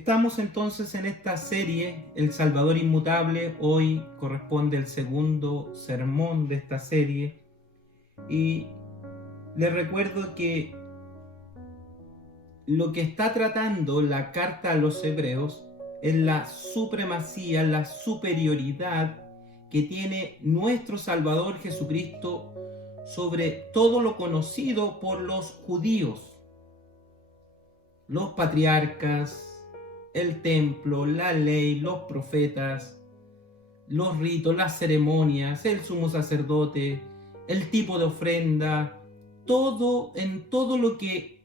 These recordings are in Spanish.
Estamos entonces en esta serie, El Salvador Inmutable. Hoy corresponde el segundo sermón de esta serie. Y les recuerdo que lo que está tratando la carta a los hebreos es la supremacía, la superioridad que tiene nuestro Salvador Jesucristo sobre todo lo conocido por los judíos, los patriarcas, el templo, la ley, los profetas, los ritos, las ceremonias, el sumo sacerdote, el tipo de ofrenda, en todo lo que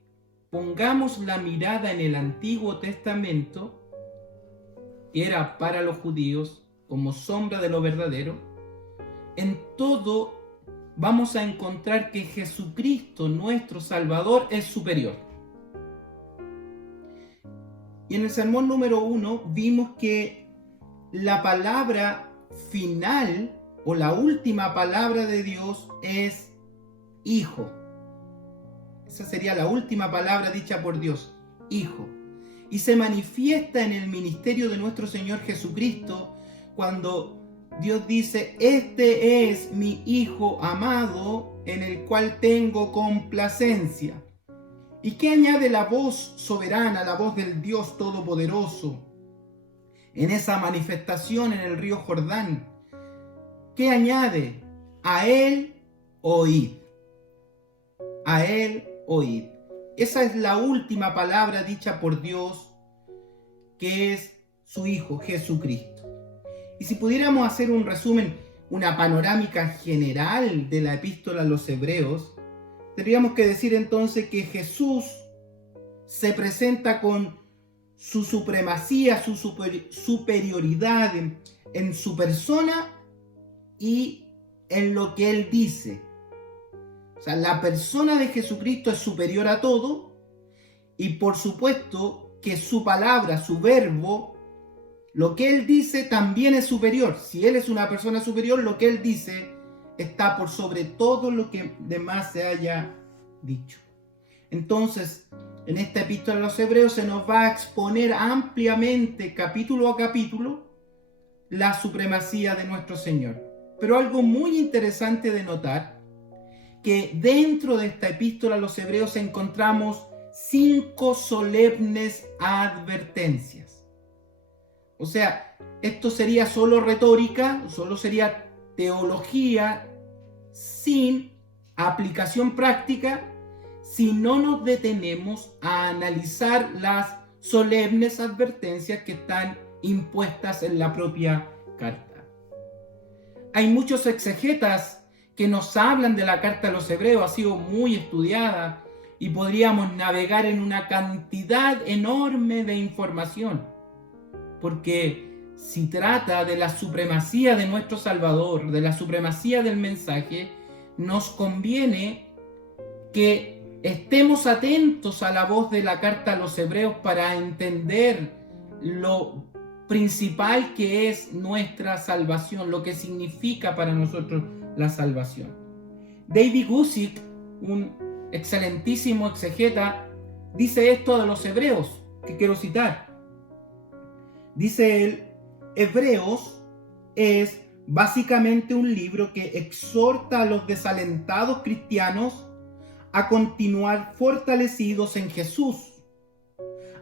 pongamos la mirada en el Antiguo Testamento, que era para los judíos como sombra de lo verdadero, en todo vamos a encontrar que Jesucristo, nuestro Salvador, es superior. Y en el sermón número 1 vimos que la palabra final o la última palabra de Dios es Hijo. Esa sería la última palabra dicha por Dios, Hijo. Y se manifiesta en el ministerio de nuestro Señor Jesucristo cuando Dios dice: este es mi Hijo amado en el cual tengo complacencia. ¿Y qué añade la voz soberana, la voz del Dios Todopoderoso en esa manifestación en el río Jordán? ¿Qué añade? A Él oíd. A Él oíd. Esa es la última palabra dicha por Dios, que es su Hijo Jesucristo. Y si pudiéramos hacer un resumen, una panorámica general de la epístola a los Hebreos, tendríamos que decir entonces que Jesús se presenta con su supremacía, su superioridad en su persona y en lo que Él dice. O sea, la persona de Jesucristo es superior a todo, y por supuesto que su palabra, su verbo, lo que Él dice también es superior. Si Él es una persona superior, lo que Él dice está por sobre todo lo que demás se haya dicho. Entonces, en esta epístola a los Hebreos se nos va a exponer ampliamente, capítulo a capítulo, la supremacía de nuestro Señor. Pero algo muy interesante de notar, que dentro de esta epístola a los Hebreos encontramos 5 solemnes advertencias. O sea, esto sería solo retórica, solo sería teología sin aplicación práctica si no nos detenemos a analizar las solemnes advertencias que están impuestas en la propia carta. Hay muchos exegetas que nos hablan de la carta a los Hebreos, ha sido muy estudiada y podríamos navegar en una cantidad enorme de información, porque si trata de la supremacía de nuestro Salvador, de la supremacía del mensaje, nos conviene que estemos atentos a la voz de la carta a los Hebreos para entender lo principal que es nuestra salvación, lo que significa para nosotros la salvación. David Guzik, un excelentísimo exegeta, dice esto de los Hebreos, que quiero citar. Dice él: Hebreos es básicamente un libro que exhorta a los desalentados cristianos a continuar fortalecidos en Jesús,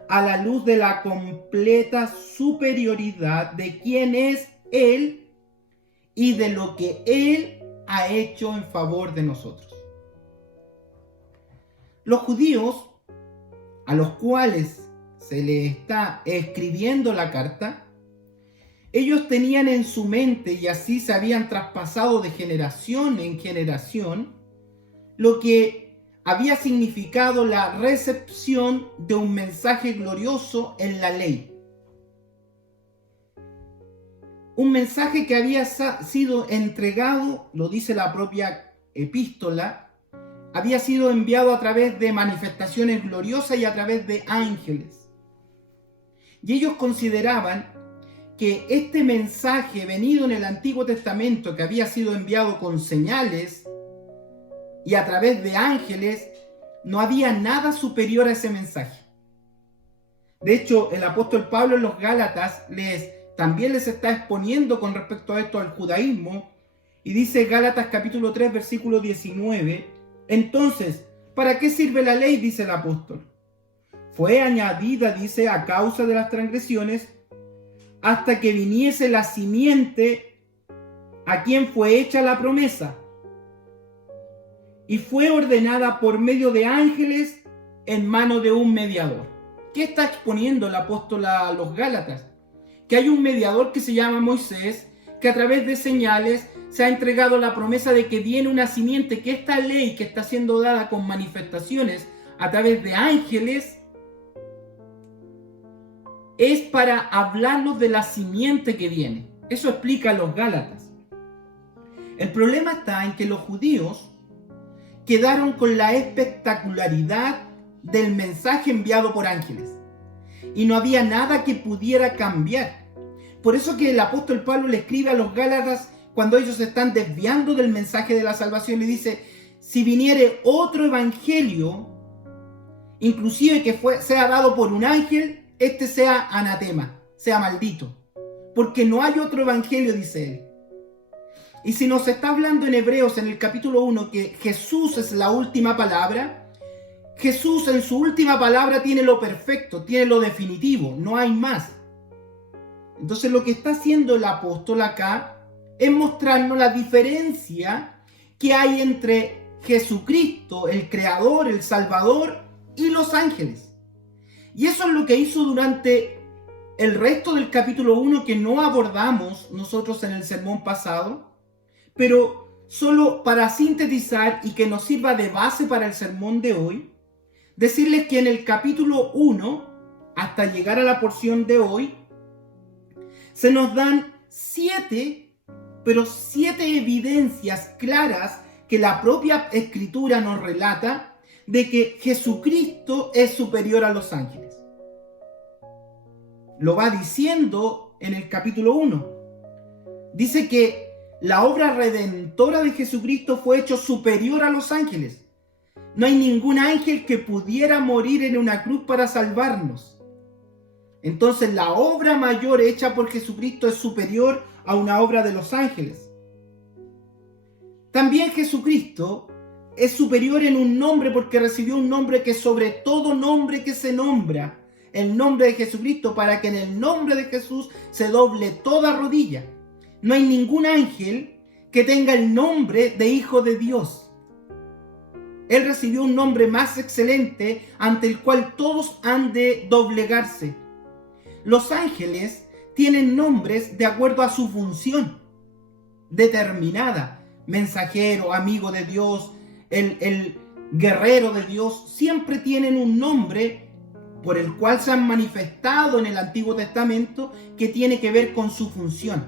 a la luz de la completa superioridad de quién es Él y de lo que Él ha hecho en favor de nosotros. Los judíos, a los cuales se le está escribiendo la carta, ellos tenían en su mente, y así se habían traspasado de generación en generación, lo que había significado la recepción de un mensaje glorioso en la ley. Un mensaje que había sido entregado, lo dice la propia epístola, había sido enviado a través de manifestaciones gloriosas y a través de ángeles. Y ellos consideraban que este mensaje venido en el Antiguo Testamento, que había sido enviado con señales y a través de ángeles, no había nada superior a ese mensaje. De hecho, el apóstol Pablo en los Gálatas también les está exponiendo con respecto a esto al judaísmo, y dice Gálatas capítulo 3, versículo 19, entonces, ¿para qué sirve la ley? Dice el apóstol. Fue añadida, dice, a causa de las transgresiones, hasta que viniese la simiente a quien fue hecha la promesa, y fue ordenada por medio de ángeles en mano de un mediador. ¿Qué está exponiendo el apóstol a los Gálatas? Que hay un mediador que se llama Moisés, que a través de señales se ha entregado la promesa de que viene una simiente, que esta ley que está siendo dada con manifestaciones a través de ángeles es para hablarnos de la simiente que viene. Eso explica a los Gálatas. El problema está en que los judíos quedaron con la espectacularidad del mensaje enviado por ángeles y no había nada que pudiera cambiar. Por eso que el apóstol Pablo le escribe a los Gálatas cuando ellos se están desviando del mensaje de la salvación, le dice: si viniere otro evangelio, inclusive que sea dado por un ángel, este sea anatema, sea maldito, porque no hay otro evangelio, dice él. Y si nos está hablando en Hebreos en el capítulo 1 que Jesús es la última palabra, Jesús en su última palabra tiene lo perfecto, tiene lo definitivo, no hay más. Entonces lo que está haciendo el apóstol acá es mostrarnos la diferencia que hay entre Jesucristo, el Creador, el Salvador, y los ángeles. Y eso es lo que hizo durante el resto del capítulo 1, que no abordamos nosotros en el sermón pasado, pero solo para sintetizar y que nos sirva de base para el sermón de hoy, decirles que en el capítulo 1, hasta llegar a la porción de hoy, se nos dan 7 evidencias claras que la propia Escritura nos relata de que Jesucristo es superior a los ángeles. Lo va diciendo en el capítulo 1. Dice que la obra redentora de Jesucristo fue hecho superior a los ángeles. No hay ningún ángel que pudiera morir en una cruz para salvarnos. Entonces la obra mayor hecha por Jesucristo es superior a una obra de los ángeles. También Jesucristo es superior en un nombre porque recibió un nombre que sobre todo nombre que se nombra, el nombre de Jesucristo, para que en el nombre de Jesús se doble toda rodilla. No hay ningún ángel que tenga el nombre de Hijo de Dios. Él recibió un nombre más excelente ante el cual todos han de doblegarse. Los ángeles tienen nombres de acuerdo a su función determinada. Mensajero, amigo de Dios, el guerrero de Dios, siempre tienen un nombre por el cual se han manifestado en el Antiguo Testamento que tiene que ver con su función.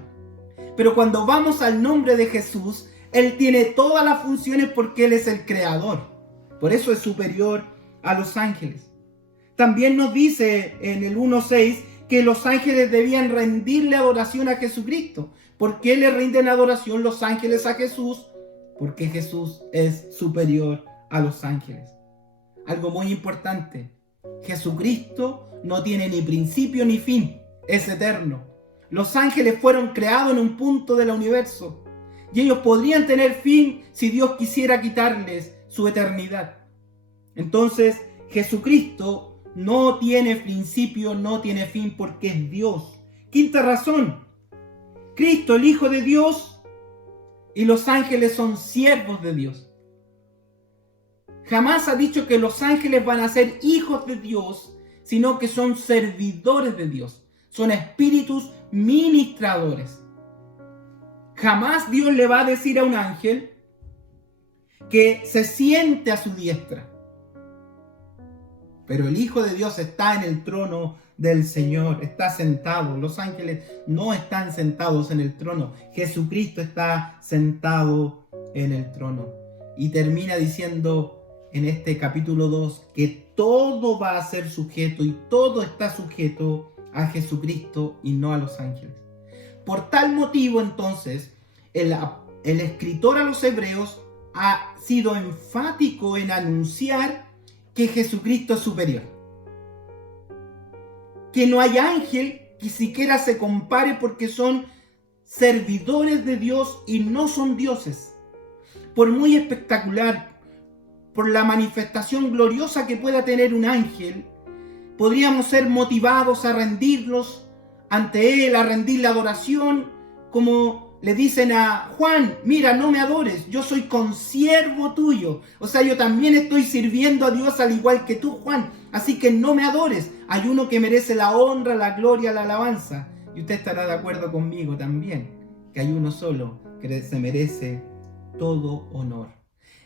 Pero cuando vamos al nombre de Jesús, Él tiene todas las funciones porque Él es el Creador. Por eso es superior a los ángeles. También nos dice en el 1:6 que los ángeles debían rendirle adoración a Jesucristo. ¿Por qué le rinden adoración los ángeles a Jesús? Porque Jesús es superior a los ángeles. Algo muy importante: Jesucristo no tiene ni principio ni fin, es eterno. Los ángeles fueron creados en un punto del universo y ellos podrían tener fin si Dios quisiera quitarles su eternidad. Entonces Jesucristo no tiene principio, no tiene fin porque es Dios. Quinta razón: Cristo, el Hijo de Dios, y los ángeles son siervos de Dios. Jamás ha dicho que los ángeles van a ser hijos de Dios, sino que son servidores de Dios. Son espíritus ministradores. Jamás Dios le va a decir a un ángel que se siente a su diestra. Pero el Hijo de Dios está en el trono del Señor, está sentado. Los ángeles no están sentados en el trono. Jesucristo está sentado en el trono. Y termina diciendo en este capítulo 2 que todo va a ser sujeto y todo está sujeto a Jesucristo y no a los ángeles. Por tal motivo, entonces, el escritor a los Hebreos ha sido enfático en anunciar que Jesucristo es superior. que no hay ángel que siquiera se compare porque son servidores de Dios y no son dioses. Por muy espectacular, por la manifestación gloriosa que pueda tener un ángel, podríamos ser motivados a rendirlos ante él, a rendirle adoración, como le dicen a Juan: mira, no me adores, yo soy consiervo tuyo. O sea, yo también estoy sirviendo a Dios al igual que tú, Juan. Así que no me adores. Hay uno que merece la honra, la gloria, la alabanza. Y usted estará de acuerdo conmigo también, que hay uno solo que se merece todo honor.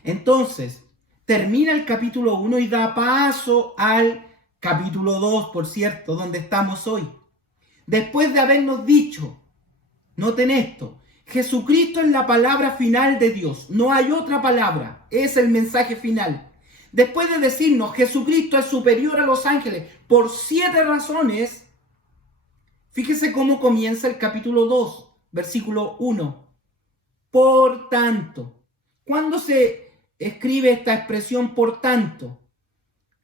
Entonces, termina el capítulo 1 y da paso al capítulo 2, por cierto, donde estamos hoy. Después de habernos dicho, noten esto, Jesucristo es la palabra final de Dios. No hay otra palabra. Es el mensaje final. Después de decirnos Jesucristo es superior a los ángeles por 7 razones, fíjese cómo comienza el capítulo 2, versículo 1. Por tanto, ¿cuándo se escribe esta expresión por tanto?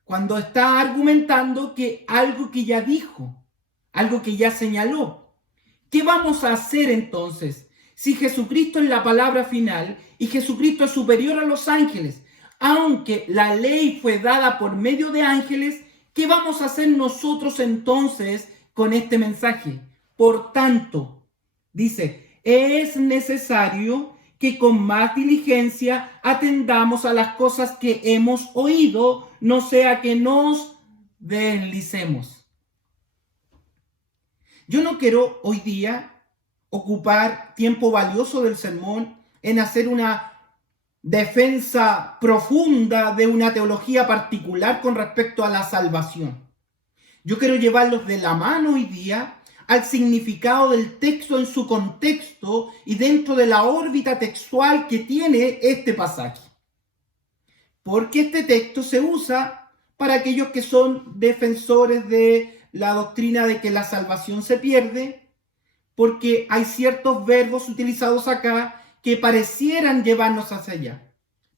Cuando está argumentando que algo que ya dijo, algo que ya señaló. ¿Qué vamos a hacer entonces si Jesucristo es la palabra final y Jesucristo es superior a los ángeles? Aunque la ley fue dada por medio de ángeles, ¿qué vamos a hacer nosotros entonces con este mensaje? Por tanto, dice, es necesario que con más diligencia atendamos a las cosas que hemos oído, no sea que nos deslicemos. Yo no quiero hoy día ocupar tiempo valioso del sermón en hacer una defensa profunda de una teología particular con respecto a la salvación. Yo quiero llevarlos de la mano hoy día al significado del texto en su contexto y dentro de la órbita textual que tiene este pasaje. Porque este texto se usa para aquellos que son defensores de la doctrina de que la salvación se pierde, porque hay ciertos verbos utilizados acá que parecieran llevarnos hacia allá.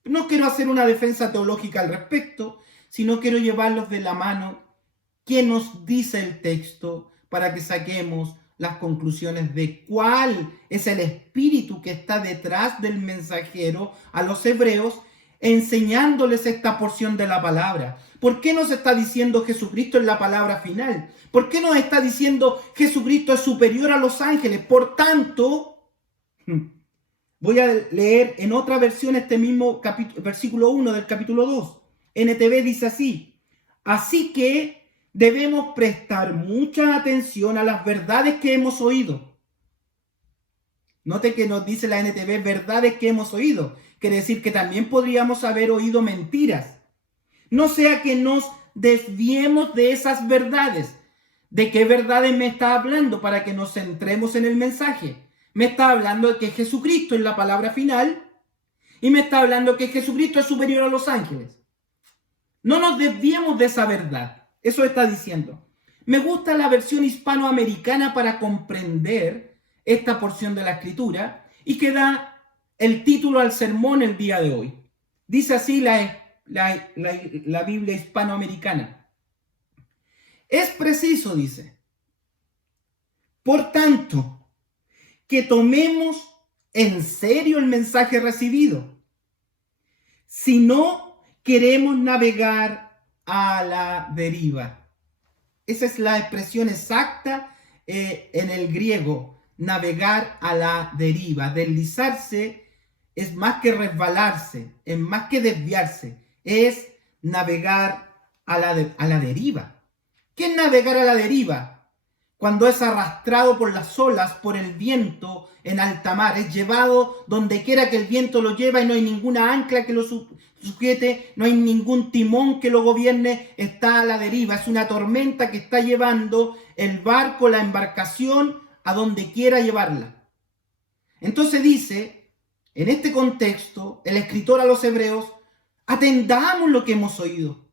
No quiero hacer una defensa teológica al respecto, sino quiero llevarlos de la mano qué nos dice el texto para que saquemos las conclusiones de cuál es el espíritu que está detrás del mensajero a los hebreos, enseñándoles esta porción de la palabra. ¿Por qué nos está diciendo Jesucristo es la palabra final? ¿Por qué nos está diciendo Jesucristo es superior a los ángeles? Por tanto, voy a leer en otra versión este mismo versículo 1 del capítulo 2. NTV dice así: así que debemos prestar mucha atención a las verdades que hemos oído. Note que nos dice la NTV verdades que hemos oído. Quiere decir que también podríamos haber oído mentiras. No sea que nos desviemos de esas verdades. ¿De qué verdades me está hablando para que nos centremos en el mensaje? Me está hablando de que Jesucristo es la palabra final y me está hablando de que Jesucristo es superior a los ángeles. No nos desviemos de esa verdad. Eso está diciendo. Me gusta la versión hispanoamericana para comprender esta porción de la escritura y que da el título al sermón el día de hoy. Dice así la Biblia hispanoamericana. Es preciso, dice, por tanto, que tomemos en serio el mensaje recibido. Si no queremos navegar a la deriva. Esa es la expresión exacta en el griego, navegar a la deriva. Deslizarse es más que resbalarse, es más que desviarse, es navegar a la deriva. ¿Qué es navegar a la deriva? Cuando es arrastrado por las olas, por el viento en alta mar, es llevado donde quiera que el viento lo lleva y no hay ninguna ancla que lo sujete, no hay ningún timón que lo gobierne, está a la deriva. Es una tormenta que está llevando el barco, la embarcación, a donde quiera llevarla. Entonces dice, en este contexto, el escritor a los hebreos, atendamos lo que hemos oído.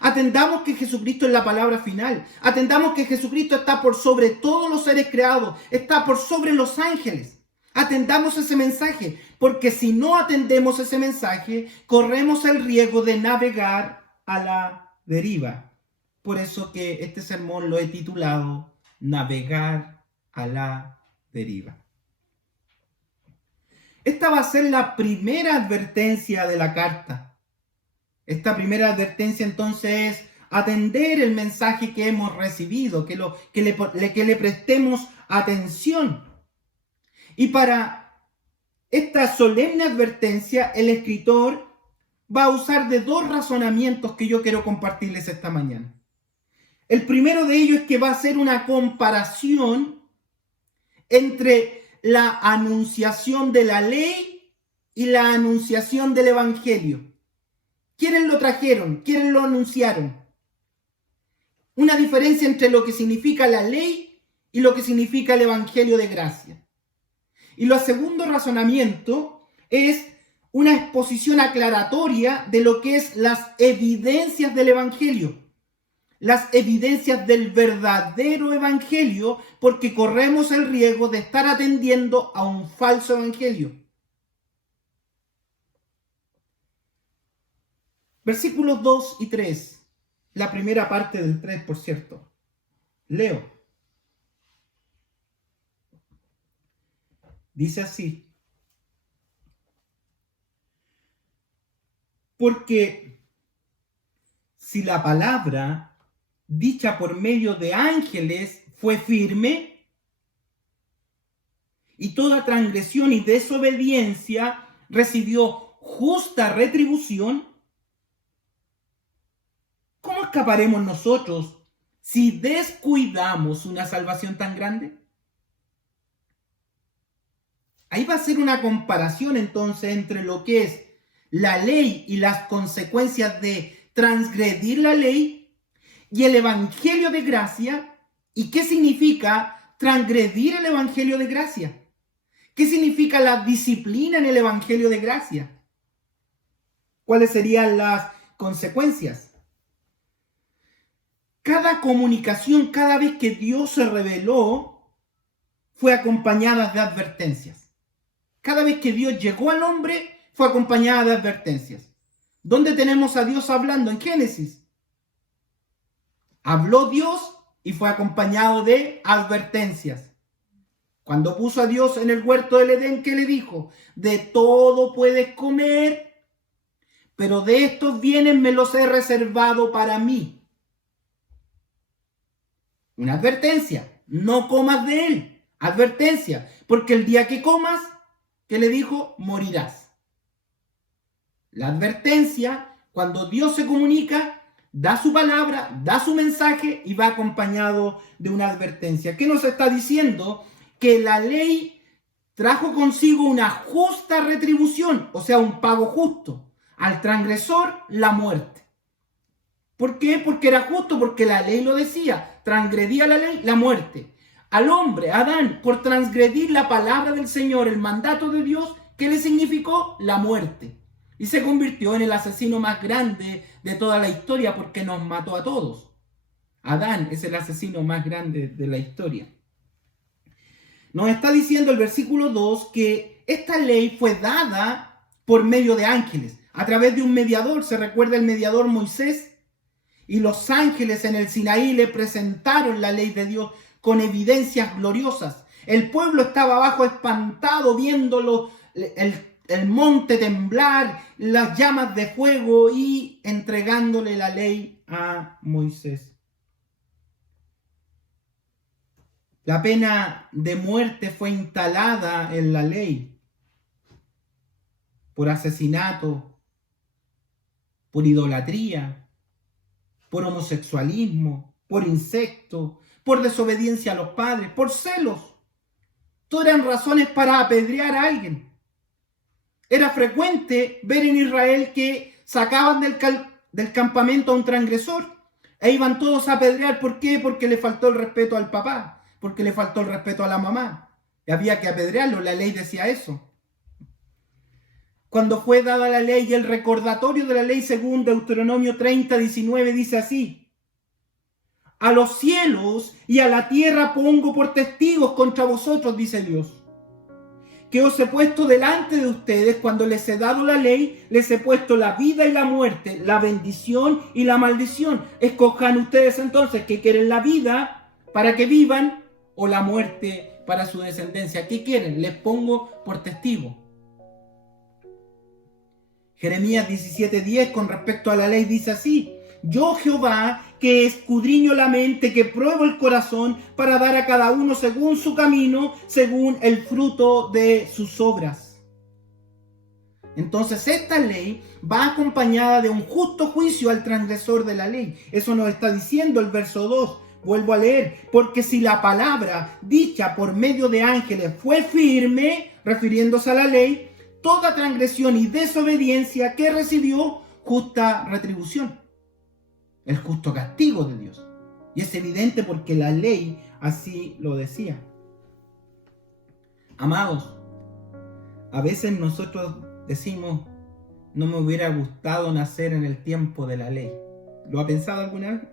Atendamos que Jesucristo es la palabra final. Atendamos que Jesucristo está por sobre todos los seres creados. Está por sobre los ángeles. Atendamos ese mensaje. Porque si no atendemos ese mensaje, corremos el riesgo de navegar a la deriva. Por eso que este sermón lo he titulado Navegar a la deriva. Esta va a ser la primera advertencia de la carta. Esta primera advertencia entonces es atender el mensaje que hemos recibido, que le prestemos atención. Y para esta solemne advertencia, el escritor va a usar de dos razonamientos que yo quiero compartirles esta mañana. El primero de ellos es que va a ser una comparación entre la anunciación de la ley y la anunciación del evangelio. ¿Quiénes lo trajeron? ¿Quiénes lo anunciaron? Una diferencia entre lo que significa la ley y lo que significa el evangelio de gracia. Y el segundo razonamiento es una exposición aclaratoria de lo que es las evidencias del evangelio. Las evidencias del verdadero evangelio, porque corremos el riesgo de estar atendiendo a un falso evangelio. Versículos 2 y 3, la primera parte del 3, por cierto. Leo. Dice así: porque si la palabra dicha por medio de ángeles fue firme, y toda transgresión y desobediencia recibió justa retribución, ¿cómo escaparemos nosotros si descuidamos una salvación tan grande? Ahí va a ser una comparación entonces entre lo que es la ley y las consecuencias de transgredir la ley y el evangelio de gracia. ¿Y qué significa transgredir el evangelio de gracia? ¿Qué significa la disciplina en el evangelio de gracia? ¿Cuáles serían las consecuencias? Cada comunicación, cada vez que Dios se reveló, fue acompañada de advertencias. Cada vez que Dios llegó al hombre, fue acompañada de advertencias. ¿Dónde tenemos a Dios hablando? En Génesis. Habló Dios y fue acompañado de advertencias. Cuando puso a Dios en el huerto del Edén, ¿qué le dijo? De todo puedes comer, pero de estos bienes me los he reservado para mí. Una advertencia, no comas de él. Advertencia, porque el día que comas, ¿qué le dijo? Morirás. La advertencia, cuando Dios se comunica, da su palabra, da su mensaje y va acompañado de una advertencia. ¿Qué nos está diciendo? Que la ley trajo consigo una justa retribución, o sea, un pago justo. Al transgresor, la muerte. ¿Por qué? Porque era justo, porque la ley lo decía. Transgredía la ley, la muerte. Al hombre, a Adán, por transgredir la palabra del Señor, el mandato de Dios, ¿qué le significó? La muerte. Y se convirtió en el asesino más grande de toda la historia porque nos mató a todos. Adán es el asesino más grande de la historia. Nos está diciendo el versículo 2 que esta ley fue dada por medio de ángeles, a través de un mediador. ¿Se recuerda el mediador Moisés? Y los ángeles en el Sinaí le presentaron la ley de Dios con evidencias gloriosas. El pueblo estaba abajo espantado viéndolo, el monte temblar, las llamas de fuego y entregándole la ley a Moisés. La pena de muerte fue instalada en la ley por asesinato, por idolatría, por homosexualismo, por incesto, por desobediencia a los padres, por celos. Todas eran razones para apedrear a alguien. Era frecuente ver en Israel que sacaban del campamento a un transgresor e iban todos a apedrear. ¿Por qué? Porque le faltó el respeto al papá, porque le faltó el respeto a la mamá. Y había que apedrearlo, la ley decía eso. Cuando fue dada la ley y el recordatorio de la ley según Deuteronomio 30:19 dice así: a los cielos y a la tierra pongo por testigos contra vosotros, dice Dios, que os he puesto delante de ustedes, cuando les he dado la ley, les he puesto la vida y la muerte, la bendición y la maldición. Escojan ustedes entonces que quieren, la vida para que vivan o la muerte para su descendencia. ¿Qué quieren? Les pongo por testigo. Jeremías 17:10 con respecto a la ley dice así: yo Jehová, que escudriño la mente, que pruebo el corazón, para dar a cada uno según su camino, según el fruto de sus obras. Entonces esta ley va acompañada de un justo juicio al transgresor de la ley. Eso nos está diciendo el verso 2. Vuelvo a leer: porque si la palabra dicha por medio de ángeles fue firme, refiriéndose a la ley, toda transgresión y desobediencia que recibió justa retribución, el justo castigo de Dios. Y es evidente porque la ley así lo decía. Amados, a veces nosotros decimos: no me hubiera gustado nacer en el tiempo de la ley. ¿Lo ha pensado alguna vez?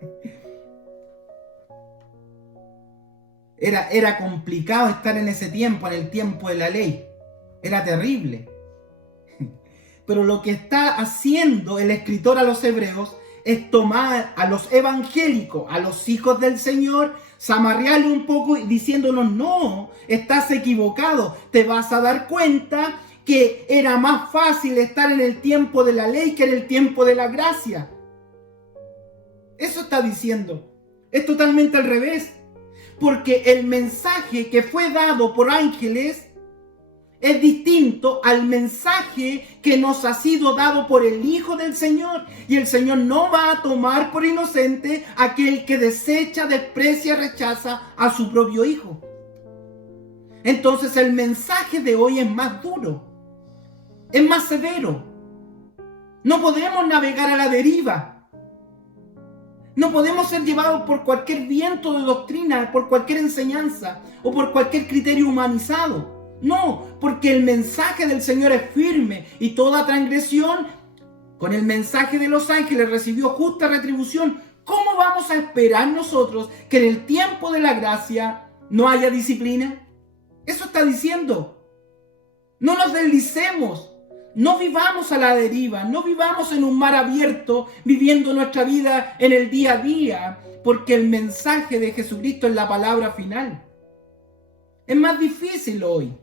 Era complicado estar en ese tiempo, en el tiempo de la ley. Era terrible. Pero lo que está haciendo el escritor a los hebreos es tomar a los evangélicos, a los hijos del Señor, zamarrearle un poco y diciéndonos: no, estás equivocado. Te vas a dar cuenta que era más fácil estar en el tiempo de la ley que en el tiempo de la gracia. Eso está diciendo. Es totalmente al revés. Porque el mensaje que fue dado por ángeles es distinto al mensaje que nos ha sido dado por el Hijo del Señor. Y el Señor no va a tomar por inocente a aquel que desecha, desprecia, rechaza a su propio Hijo. Entonces el mensaje de hoy es más duro, es más severo. No podemos navegar a la deriva. No podemos ser llevados por cualquier viento de doctrina, por cualquier enseñanza o por cualquier criterio humanizado. No, porque el mensaje del Señor es firme y toda transgresión con el mensaje de los ángeles recibió justa retribución. ¿Cómo vamos a esperar nosotros que en el tiempo de la gracia no haya disciplina? Eso está diciendo. No nos deslicemos, no vivamos a la deriva, no vivamos en un mar abierto viviendo nuestra vida en el día a día, porque el mensaje de Jesucristo es la palabra final. Es más difícil hoy.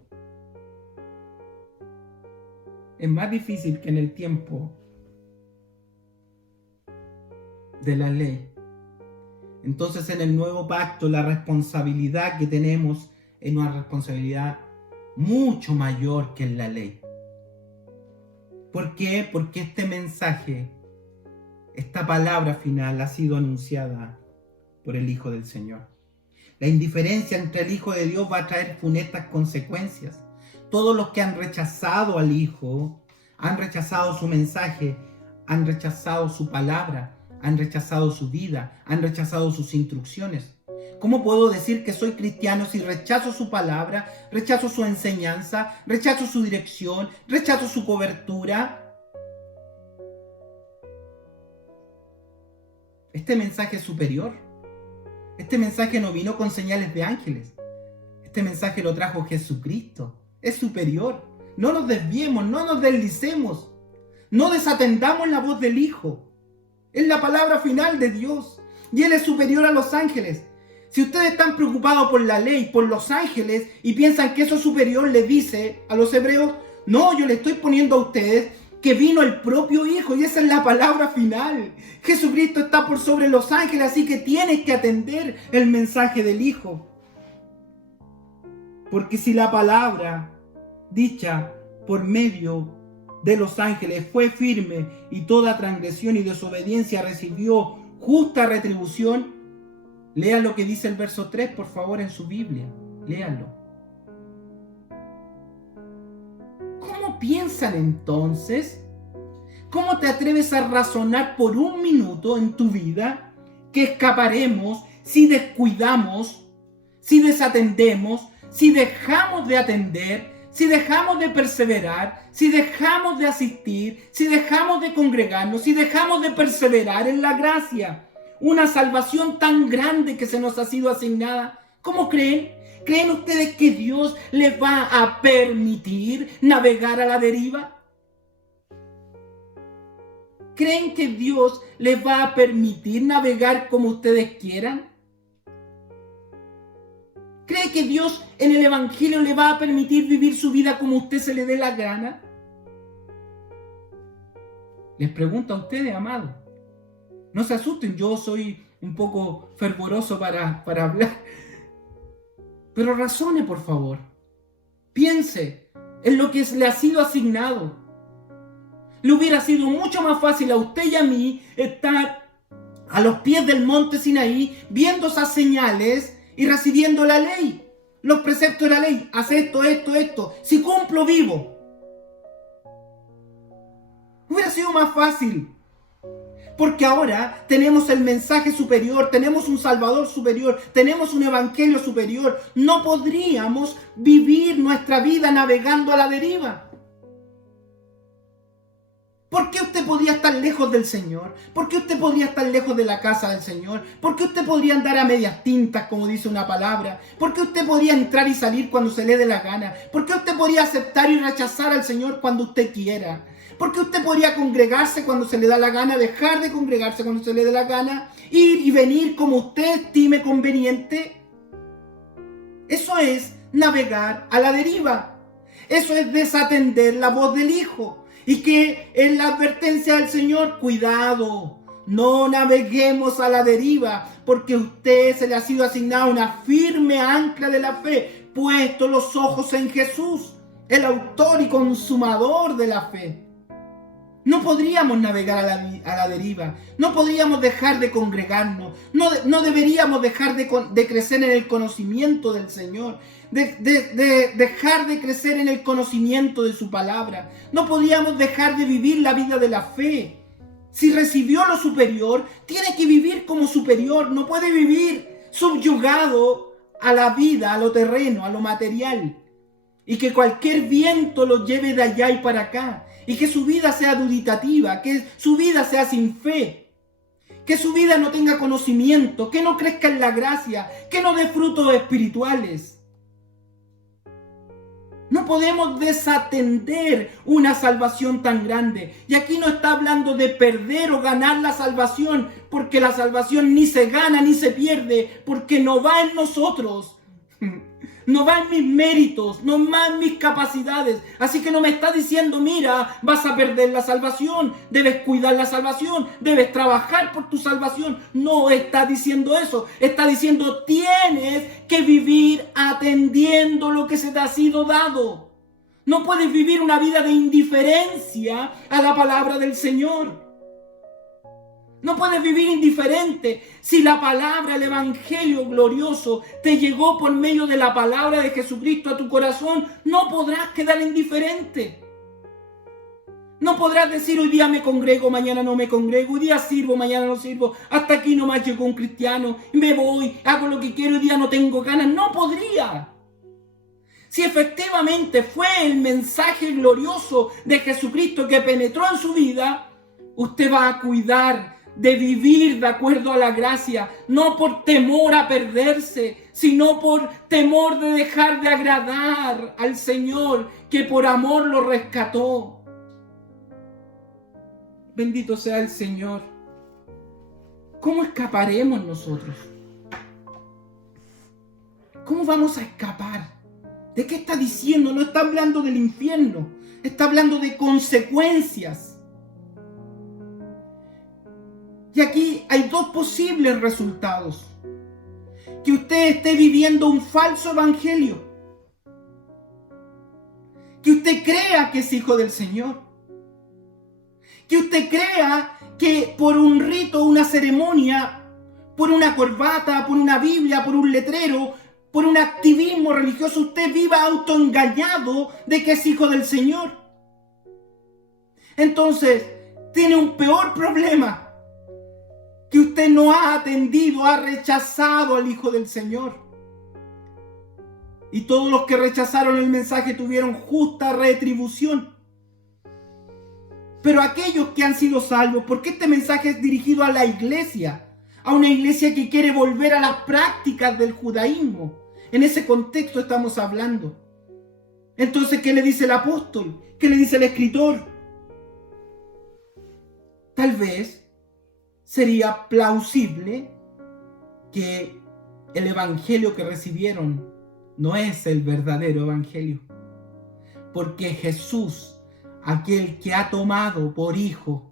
Es más difícil que en el tiempo de la ley. Entonces, en el nuevo pacto, la responsabilidad que tenemos es una responsabilidad mucho mayor que en la ley. ¿Por qué? Porque este mensaje, esta palabra final, ha sido anunciada por el Hijo del Señor. La indiferencia entre el Hijo de Dios va a traer funestas consecuencias. Todos los que han rechazado al Hijo, han rechazado su mensaje, han rechazado su palabra, han rechazado su vida, han rechazado sus instrucciones. ¿Cómo puedo decir que soy cristiano si rechazo su palabra, rechazo su enseñanza, rechazo su dirección, rechazo su cobertura? Este mensaje es superior. Este mensaje no vino con señales de ángeles. Este mensaje lo trajo Jesucristo. Es superior. No nos desviemos, no nos deslicemos. No desatendamos la voz del Hijo. Es la palabra final de Dios. Y Él es superior a los ángeles. Si ustedes están preocupados por la ley, por los ángeles, y piensan que eso es superior, les dice a los hebreos: no, yo le estoy poniendo a ustedes que vino el propio Hijo, y esa es la palabra final. Jesucristo está por sobre los ángeles, así que tienes que atender el mensaje del Hijo. Porque si la palabra dicha por medio de los ángeles fue firme y toda transgresión y desobediencia recibió justa retribución, lean lo que dice el verso 3, por favor, en su Biblia. Léanlo. ¿Cómo piensan entonces? ¿Cómo te atreves a razonar por un minuto en tu vida que escaparemos si descuidamos, si desatendemos, si dejamos de atender, si dejamos de perseverar, si dejamos de asistir, si dejamos de congregarnos, si dejamos de perseverar en la gracia? Una salvación tan grande que se nos ha sido asignada. ¿Cómo creen ¿Creen ustedes que Dios les va a permitir navegar a la deriva? ¿Creen que Dios les va a permitir navegar como ustedes quieran? ¿Cree que Dios en el Evangelio le va a permitir vivir su vida como usted se le dé la gana? Les pregunto a ustedes, amados. No se asusten, yo soy un poco fervoroso para hablar. Pero razone, por favor. Piense en lo que le ha sido asignado. Le hubiera sido mucho más fácil a usted y a mí estar a los pies del monte Sinaí, viendo esas señales y recibiendo la ley, los preceptos de la ley. Haz esto, esto, esto. Si cumplo, vivo. Hubiera sido más fácil. Porque ahora tenemos el mensaje superior, tenemos un Salvador superior, tenemos un Evangelio superior. No podríamos vivir nuestra vida navegando a la deriva. ¿Por qué usted podría estar lejos del Señor? ¿Por qué usted podría estar lejos de la casa del Señor? ¿Por qué usted podría andar a medias tintas, como dice una palabra? ¿Por qué usted podría entrar y salir cuando se le dé la gana? ¿Por qué usted podría aceptar y rechazar al Señor cuando usted quiera? ¿Por qué usted podría congregarse cuando se le da la gana, dejar de congregarse cuando se le dé la gana, ir y venir como usted estime conveniente? Eso es navegar a la deriva. Eso es desatender la voz del Hijo. Y que en la advertencia del Señor, cuidado, no naveguemos a la deriva, porque a usted se le ha sido asignada una firme ancla de la fe, puesto los ojos en Jesús, el autor y consumador de la fe. No podríamos navegar a la deriva, no podríamos dejar de congregarnos, no deberíamos dejar de crecer en el conocimiento del Señor, de dejar de crecer en el conocimiento de su palabra. No podríamos dejar de vivir la vida de la fe. Si recibió lo superior, tiene que vivir como superior, no puede vivir subyugado a la vida, a lo terreno, a lo material. Y que cualquier viento lo lleve de allá y para acá. Y que su vida sea duditativa, que su vida sea sin fe, que su vida no tenga conocimiento, que no crezca en la gracia, que no dé frutos espirituales. No podemos desatender una salvación tan grande. Y aquí no está hablando de perder o ganar la salvación, porque la salvación ni se gana ni se pierde, porque no va en nosotros. No va en mis méritos, no va en mis capacidades. Así que no me está diciendo, mira, vas a perder la salvación, debes cuidar la salvación, debes trabajar por tu salvación. No está diciendo eso. Está diciendo, tienes que vivir atendiendo lo que se te ha sido dado. No puedes vivir una vida de indiferencia a la palabra del Señor. No puedes vivir indiferente. Si la palabra, el Evangelio glorioso te llegó por medio de la palabra de Jesucristo a tu corazón, no podrás quedar indiferente. No podrás decir, hoy día me congrego, mañana no me congrego, hoy día sirvo, mañana no sirvo, hasta aquí nomás llegó un cristiano, me voy, hago lo que quiero, hoy día no tengo ganas. No podría. Si efectivamente fue el mensaje glorioso de Jesucristo que penetró en su vida, usted va a cuidar de vivir de acuerdo a la gracia, no por temor a perderse, sino por temor de dejar de agradar al Señor, que por amor lo rescató. Bendito sea el Señor. ¿Cómo escaparemos nosotros? ¿Cómo vamos a escapar? ¿De qué está diciendo? No está hablando del infierno, está hablando de consecuencias. Y aquí hay dos posibles resultados. Que usted esté viviendo un falso evangelio. Que usted crea que es hijo del Señor. Que usted crea que por un rito, una ceremonia, por una corbata, por una Biblia, por un letrero, por un activismo religioso, usted viva autoengañado de que es hijo del Señor. Entonces, tiene un peor problema. Que usted no ha atendido, ha rechazado al Hijo del Señor. Y todos los que rechazaron el mensaje tuvieron justa retribución. Pero aquellos que han sido salvos, porque este mensaje es dirigido a la iglesia, a una iglesia que quiere volver a las prácticas del judaísmo, En ese contexto estamos hablando. Entonces, ¿qué le dice el apóstol? ¿Qué le dice el escritor? Tal vez sería plausible que el evangelio que recibieron no es el verdadero evangelio. Porque Jesús, aquel que ha tomado por hijo,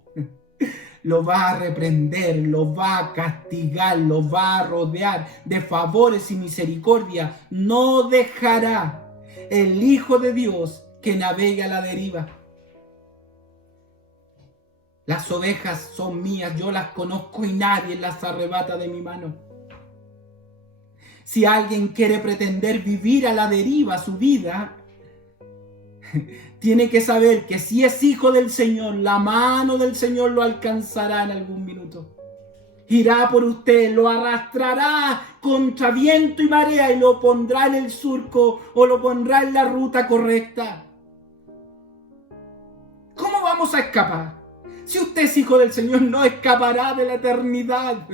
lo va a reprender, lo va a castigar, lo va a rodear de favores y misericordia. No dejará el Hijo de Dios que navegue a la deriva. Las ovejas son mías, yo las conozco y nadie las arrebata de mi mano. Si alguien quiere pretender vivir a la deriva su vida, tiene que saber que si es hijo del Señor, la mano del Señor lo alcanzará en algún minuto. Irá por usted, lo arrastrará contra viento y marea y lo pondrá en el surco o lo pondrá en la ruta correcta. ¿Cómo vamos a escapar? Si usted es hijo del Señor, no escapará de la eternidad.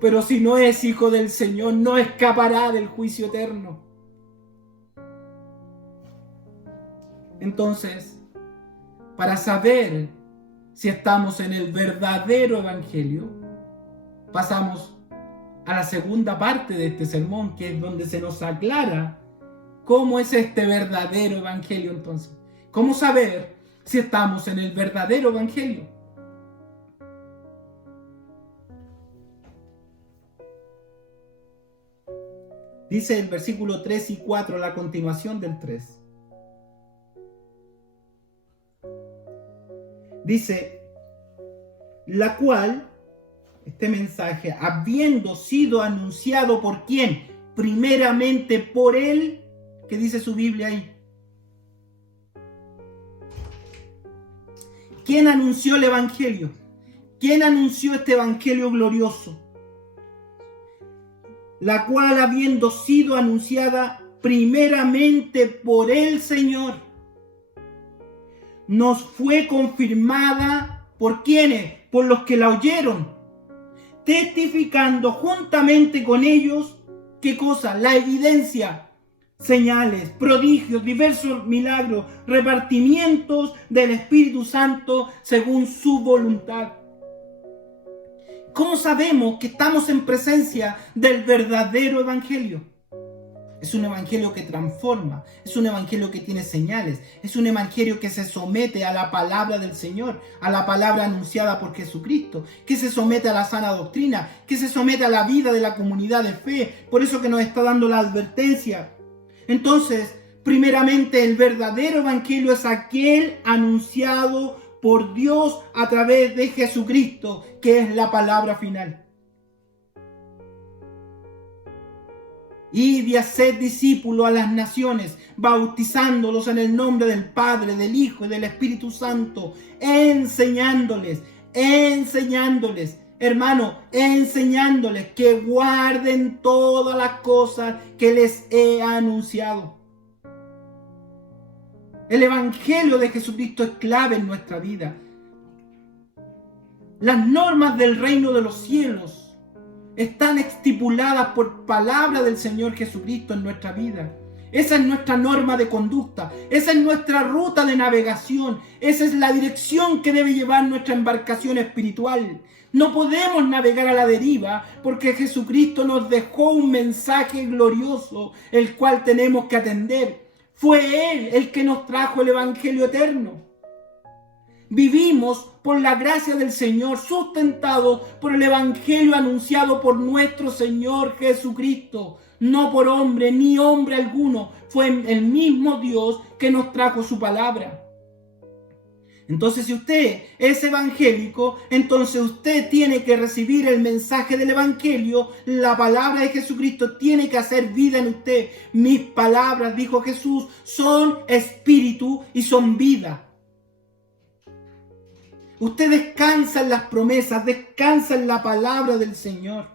Pero si no es hijo del Señor, no escapará del juicio eterno. Entonces, para saber si estamos en el verdadero evangelio, pasamos a la segunda parte de este sermón, que es donde se nos aclara cómo es este verdadero evangelio. Entonces, ¿cómo saber si estamos en el verdadero evangelio? Dice el versículo 3 y 4, la continuación del 3. Dice, la cual, este mensaje, habiendo sido anunciado por ¿quién? Primeramente por él, ¿qué dice su Biblia ahí? ¿Quién anunció el evangelio? ¿Quién anunció este evangelio glorioso? La cual habiendo sido anunciada primeramente por el Señor, nos fue confirmada ¿por quiénes? Por los que la oyeron, testificando juntamente con ellos, ¿qué cosa? La evidencia, señales, prodigios, diversos milagros, repartimientos del Espíritu Santo según su voluntad. ¿Cómo sabemos que estamos en presencia del verdadero evangelio? Es un evangelio que transforma, es un evangelio que tiene señales, es un evangelio que se somete a la palabra del Señor, a la palabra anunciada por Jesucristo, que se somete a la sana doctrina, que se somete a la vida de la comunidad de fe. Por eso que nos está dando la advertencia. Entonces, primeramente, el verdadero evangelio es aquel anunciado por Dios a través de Jesucristo, que es la palabra final. Id y haced discípulos a las naciones, bautizándolos en el nombre del Padre, del Hijo y del Espíritu Santo, enseñándoles, hermano, enseñándoles que guarden todas las cosas que les he anunciado. El Evangelio de Jesucristo es clave en nuestra vida. Las normas del reino de los cielos están estipuladas por palabra del Señor Jesucristo en nuestra vida. Esa es nuestra norma de conducta. Esa es nuestra ruta de navegación. Esa es la dirección que debe llevar nuestra embarcación espiritual. No podemos navegar a la deriva porque Jesucristo nos dejó un mensaje glorioso, el cual tenemos que atender. Fue Él el que nos trajo el Evangelio eterno. Vivimos por la gracia del Señor, sustentados por el Evangelio anunciado por nuestro Señor Jesucristo. No por hombre, ni hombre alguno. Fue el mismo Dios que nos trajo su palabra. Entonces, si usted es evangélico, entonces usted tiene que recibir el mensaje del Evangelio. La palabra de Jesucristo tiene que hacer vida en usted. Mis palabras, dijo Jesús, son espíritu y son vida. Usted descansa en las promesas, descansa en la palabra del Señor.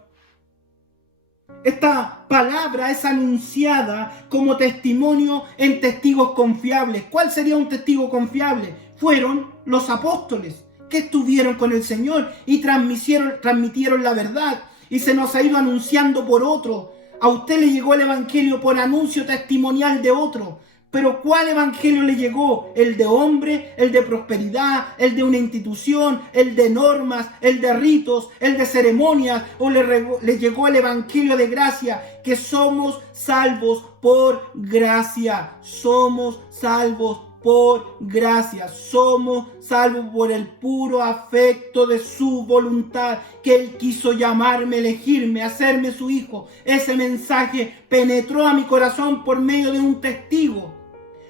Esta palabra es anunciada como testimonio en testigos confiables. ¿Cuál sería un testigo confiable? Fueron los apóstoles que estuvieron con el Señor y transmitieron la verdad. y se nos ha ido anunciando por otro. A usted le llegó el evangelio por anuncio testimonial de otro. Pero ¿cuál evangelio le llegó? ¿El de hombre? ¿El de prosperidad? ¿El de una institución? ¿El de normas? ¿El de ritos? ¿El de ceremonias? ¿O le llegó el evangelio de gracia? Que somos salvos por gracia. Somos salvos por gracia. Somos salvos por el puro afecto de su voluntad, que Él quiso llamarme, elegirme, hacerme su hijo. Ese mensaje penetró a mi corazón por medio de un testigo.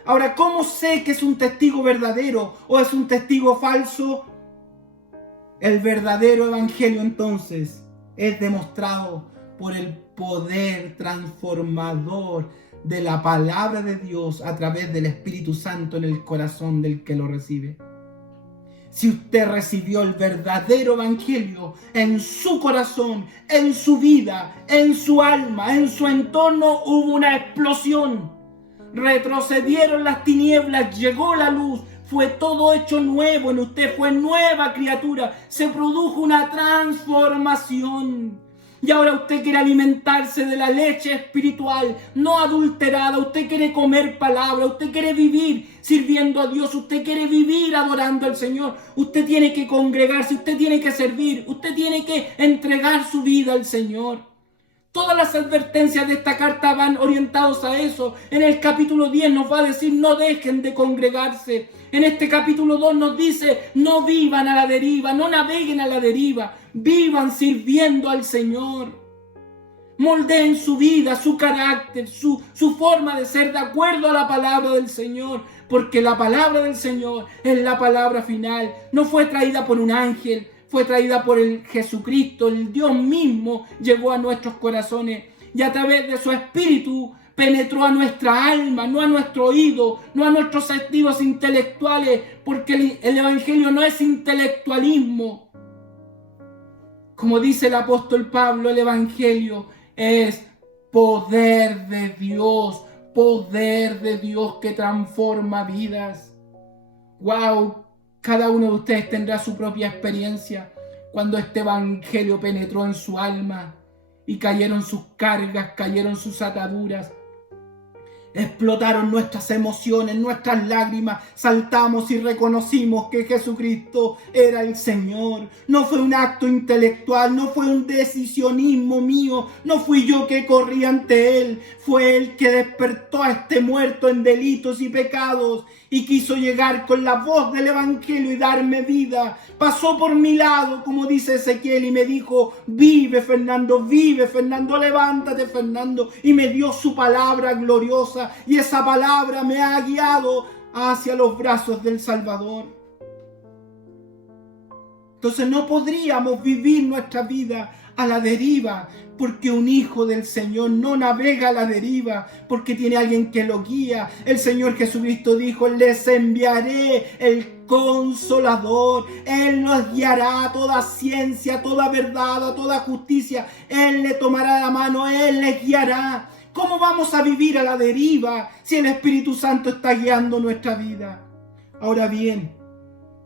Ahora, ¿cómo sé que es un testigo verdadero o es un testigo falso? El verdadero evangelio entonces es demostrado por el poder transformador de la palabra de Dios a través del Espíritu Santo en el corazón del que lo recibe. Si usted recibió el verdadero evangelio en su corazón, en su vida, en su alma, en su entorno, hubo una explosión. Retrocedieron las tinieblas, llegó la luz, fue todo hecho nuevo en usted, fue nueva criatura, se produjo una transformación. Y ahora usted quiere alimentarse de la leche espiritual, no adulterada. Usted quiere comer palabra, usted quiere vivir sirviendo a Dios, usted quiere vivir adorando al Señor. Usted tiene que congregarse, usted tiene que servir, usted tiene que entregar su vida al Señor. Todas las advertencias de esta carta van orientados a eso. En el capítulo 10 nos va a decir no dejen de congregarse. En este capítulo 2 nos dice no vivan a la deriva, no naveguen a la deriva. Vivan sirviendo al Señor. Moldeen su vida, su carácter, su forma de ser de acuerdo a la palabra del Señor. Porque la palabra del Señor es la palabra final. No fue traída por un ángel. Fue traída por el Jesucristo, el Dios mismo, llegó a nuestros corazones y a través de su Espíritu penetró a nuestra alma, no a nuestro oído, no a nuestros sentidos intelectuales, porque el Evangelio no es intelectualismo. Como dice el apóstol Pablo, el Evangelio es poder de Dios que transforma vidas. ¡Wow! Cada uno de ustedes tendrá su propia experiencia cuando este evangelio penetró en su alma y cayeron sus cargas, cayeron sus ataduras. Explotaron nuestras emociones, nuestras lágrimas, saltamos y reconocimos que Jesucristo era el Señor. No fue un acto intelectual, no fue un decisionismo mío, no fui yo que corrí ante Él, fue Él que despertó a este muerto en delitos y pecados y quiso llegar con la voz del Evangelio y darme vida. Pasó por mi lado, como dice Ezequiel, y me dijo, vive Fernando, levántate Fernando, y me dio su palabra gloriosa, y esa palabra me ha guiado hacia los brazos del Salvador. Entonces no podríamos vivir nuestra vida a la deriva, porque un hijo del Señor no navega a la deriva, porque tiene alguien que lo guía. El Señor Jesucristo dijo, les enviaré el Consolador. Él nos guiará a toda ciencia, toda verdad, a toda justicia. Él le tomará la mano, Él les guiará. ¿Cómo vamos a vivir a la deriva si el Espíritu Santo está guiando nuestra vida? Ahora bien,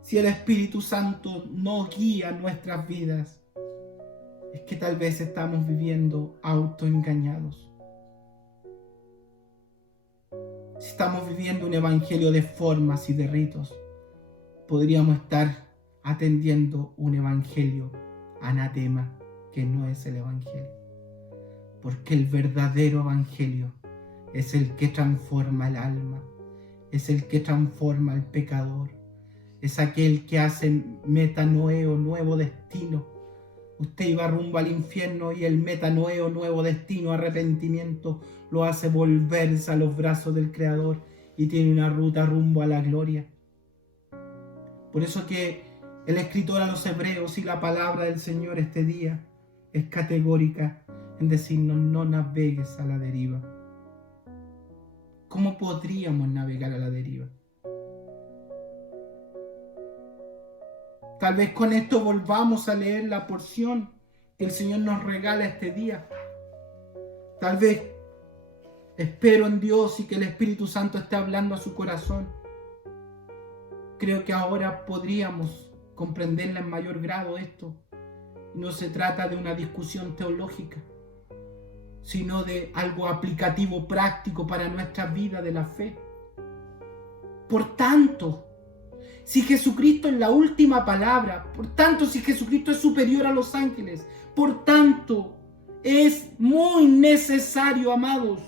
si el Espíritu Santo no guía nuestras vidas, es que tal vez estamos viviendo autoengañados. Si estamos viviendo un evangelio de formas y de ritos, podríamos estar atendiendo un evangelio anatema, que no es el evangelio. Porque el verdadero evangelio es el que transforma el alma, es el que transforma al pecador, es aquel que hace metanoeo, nuevo destino. Usted iba rumbo al infierno y el metanoeo, nuevo destino, arrepentimiento, lo hace volverse a los brazos del Creador y tiene una ruta rumbo a la gloria. Por eso que el escritor a los Hebreos y la palabra del Señor este día es categórica en decirnos no navegues a la deriva. ¿Cómo podríamos navegar a la deriva? Tal vez con esto volvamos a leer la porción que el Señor nos regala este día. Tal vez espero en Dios y que el Espíritu Santo esté hablando a su corazón. Creo que ahora podríamos comprenderla en mayor grado esto no se trata de una discusión teológica, sino de algo aplicativo, práctico para nuestra vida de la fe. Por tanto, si Jesucristo es la última palabra, por tanto, si Jesucristo es superior a los ángeles, por tanto, es muy necesario, amados,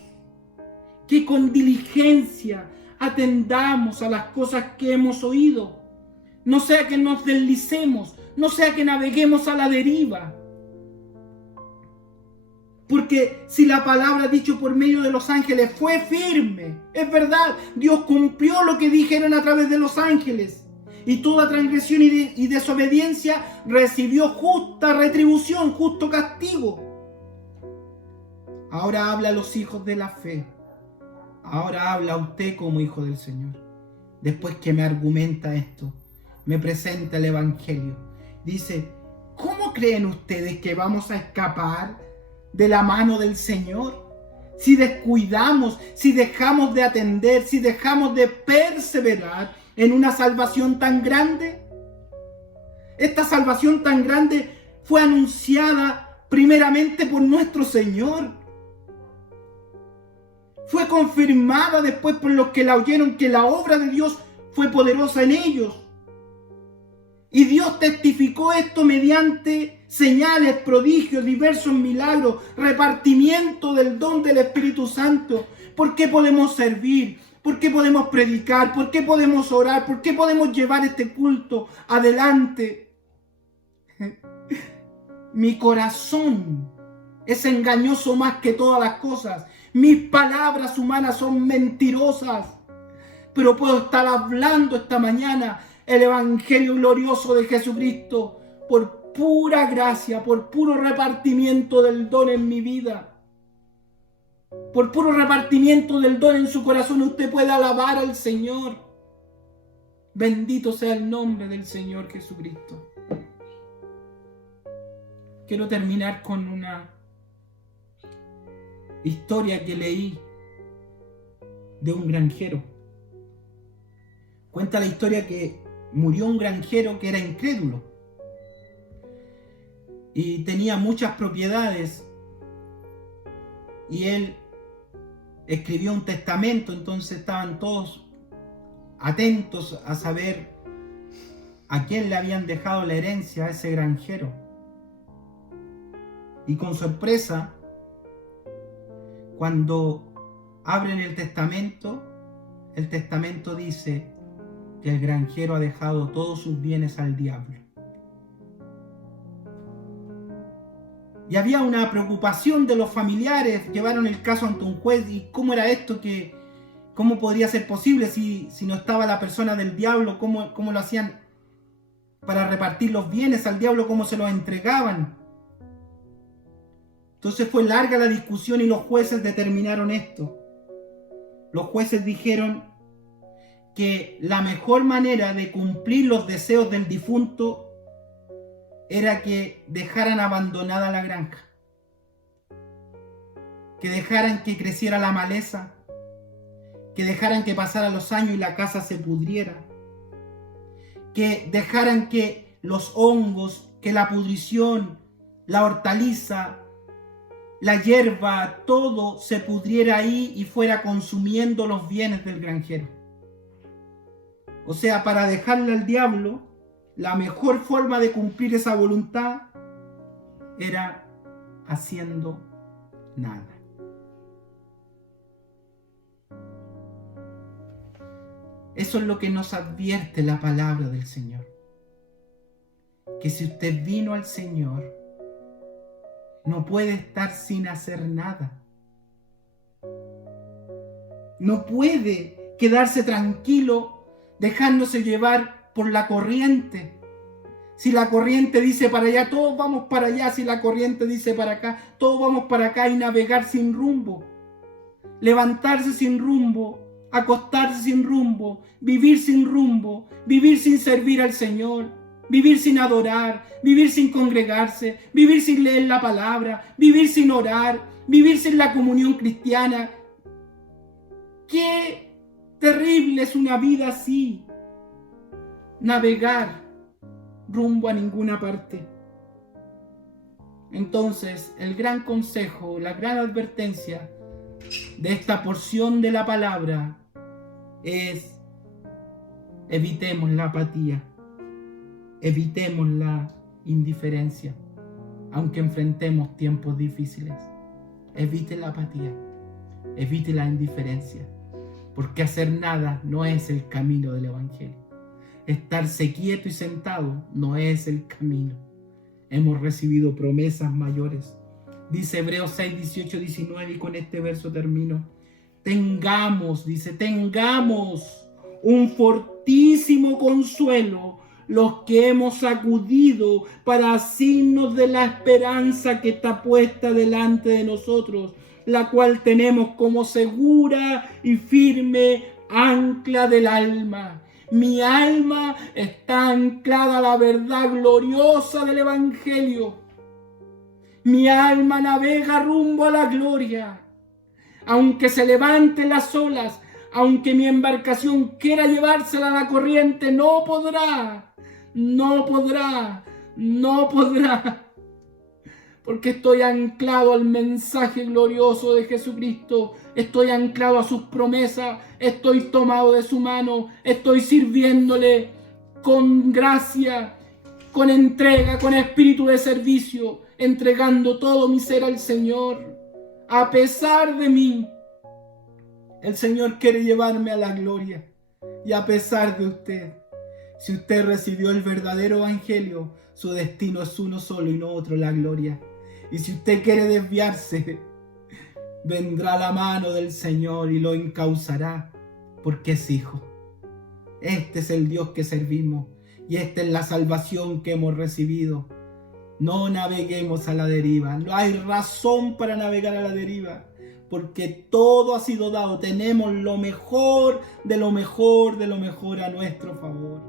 que con diligencia atendamos a las cosas que hemos oído. No sea que nos deslicemos, no sea que naveguemos a la deriva. Porque si la palabra dicha por medio de los ángeles fue firme, es verdad, Dios cumplió lo que dijeron a través de los ángeles. Y toda transgresión y desobediencia recibió justa retribución, justo castigo. Ahora habla a los hijos de la fe. Ahora habla a usted como hijo del Señor. Después que me argumenta esto, me presenta el Evangelio. Dice, ¿cómo creen ustedes que vamos a escapar de la mano del Señor? Si descuidamos, si dejamos de atender, si dejamos de perseverar en una salvación tan grande. Esta salvación tan grande fue anunciada primeramente por nuestro Señor. Fue confirmada después por los que la oyeron, que la obra de Dios fue poderosa en ellos. Y Dios testificó esto mediante señales, prodigios, diversos milagros, repartimiento del don del Espíritu Santo. ¿Por qué podemos servir? ¿Por qué podemos predicar? ¿Por qué podemos orar? ¿Por qué podemos llevar este culto adelante? Mi corazón es engañoso más que todas las cosas. Mis palabras humanas son mentirosas. Pero puedo estar hablando esta mañana el Evangelio glorioso de Jesucristo por pura gracia, por puro repartimiento del don en mi vida. Por puro repartimiento del don en su corazón usted puede alabar al Señor. Bendito sea el nombre del Señor Jesucristo. Quiero terminar con una historia que leí de un granjero. Cuenta la historia que murió un granjero que era incrédulo y tenía muchas propiedades, y él escribió un testamento. Entonces estaban todos atentos a saber a quién le habían dejado la herencia a ese granjero. Y con sorpresa, cuando abren el testamento dice que el granjero ha dejado todos sus bienes al diablo. Y había una preocupación de los familiares, llevaron el caso ante un juez. ¿Y cómo era esto? ¿Cómo podría ser posible si no estaba la persona del diablo? ¿Cómo lo hacían para repartir los bienes al diablo? ¿Cómo se los entregaban? Entonces fue larga la discusión y los jueces determinaron esto. Los jueces dijeron que la mejor manera de cumplir los deseos del difunto era que dejaran abandonada la granja, que dejaran que creciera la maleza, que dejaran que pasaran los años y la casa se pudriera, que dejaran que los hongos, que la pudrición, la hortaliza, la hierba, todo se pudriera ahí y fuera consumiendo los bienes del granjero. O sea, para dejarle al diablo, la mejor forma de cumplir esa voluntad era haciendo nada. Eso es lo que nos advierte la palabra del Señor. Que si usted vino al Señor, no puede estar sin hacer nada. No puede quedarse tranquilo dejándose llevar por la corriente. Si la corriente dice para allá, todos vamos para allá. Si la corriente dice para acá, todos vamos para acá, y navegar sin rumbo. Levantarse sin rumbo, acostarse sin rumbo, vivir sin servir al Señor, vivir sin adorar, vivir sin congregarse, vivir sin leer la palabra, vivir sin orar, vivir sin la comunión cristiana. ¡Qué terrible es una vida así! Navegar rumbo a ninguna parte. Entonces, el gran consejo, la gran advertencia de esta porción de la palabra es: evitemos la apatía, evitemos la indiferencia, aunque enfrentemos tiempos difíciles. Evite la apatía, evite la indiferencia, porque hacer nada no es el camino del Evangelio. Estarse quieto y sentado no es el camino. Hemos recibido promesas mayores. Dice Hebreos 6, 18, 19, y con este verso termino. Tengamos un fortísimo consuelo los que hemos acudido para asirnos de la esperanza que está puesta delante de nosotros, la cual tenemos como segura y firme ancla del alma. Mi alma está anclada a la verdad gloriosa del Evangelio. Mi alma navega rumbo a la gloria. Aunque se levanten las olas, aunque mi embarcación quiera llevársela a la corriente, no podrá. Porque estoy anclado al mensaje glorioso de Jesucristo. Estoy anclado a sus promesas. Estoy tomado de su mano. Estoy sirviéndole con gracia, con entrega, con espíritu de servicio, entregando todo mi ser al Señor. A pesar de mí, el Señor quiere llevarme a la gloria. Y a pesar de usted, si usted recibió el verdadero evangelio, su destino es uno solo y no otro, la gloria. Y si usted quiere desviarse, vendrá la mano del Señor y lo encauzará, porque es hijo. Este es el Dios que servimos y esta es la salvación que hemos recibido. No naveguemos a la deriva. No hay razón para navegar a la deriva, porque todo ha sido dado. Tenemos lo mejor de lo mejor de lo mejor a nuestro favor.